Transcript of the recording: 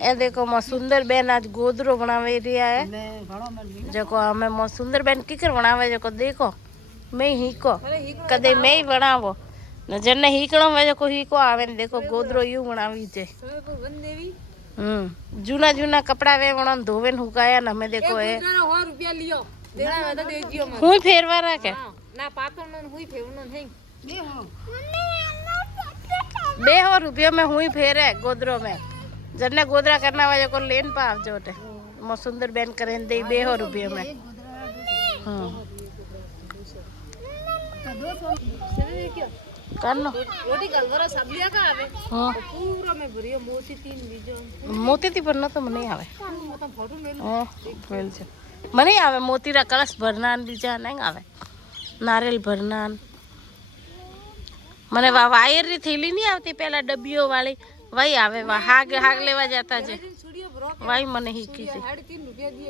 ए देखो मो सुंदर बेन आज गोदरो बनावे रिया है जको हमें मो सुंदर बेन किकर बनावे जको देखो मैं हीको कदे मैं ही बनावो न जने हीकणो वे जको हीको आवे ने देखो गोदरो यूं बनावी छे जूना जूना कपड़ा वे वणन धोवे न हुकाया न हमें देखो है 100 रुपया लियो देना वे तो दे दियो हुई फेरवा राखे ना पातळनो हुई फेरनो नहीं 200 रुपया में हुई फेरे गोदरो में जने गोदरा करना वे जको लेन पाव जोटे मो सुंदर बेन करेन दे 200 रुपया में करनो रोटी गलवरा सबलिया का आवे पूरा में भरियो मोती 3 बीजो मोती थी भरना तो मने आवे तो फोटो ले लो वेल छे मने आवे मोती रा कलश भरना बीजा नहीं आवे नारियल भरना मने वायर री थैली नहीं आवती पहला डब्बियों वाली वही आवे हाग हाग लेवा जाता जे वही मने ही की 3.5 रुपया दिए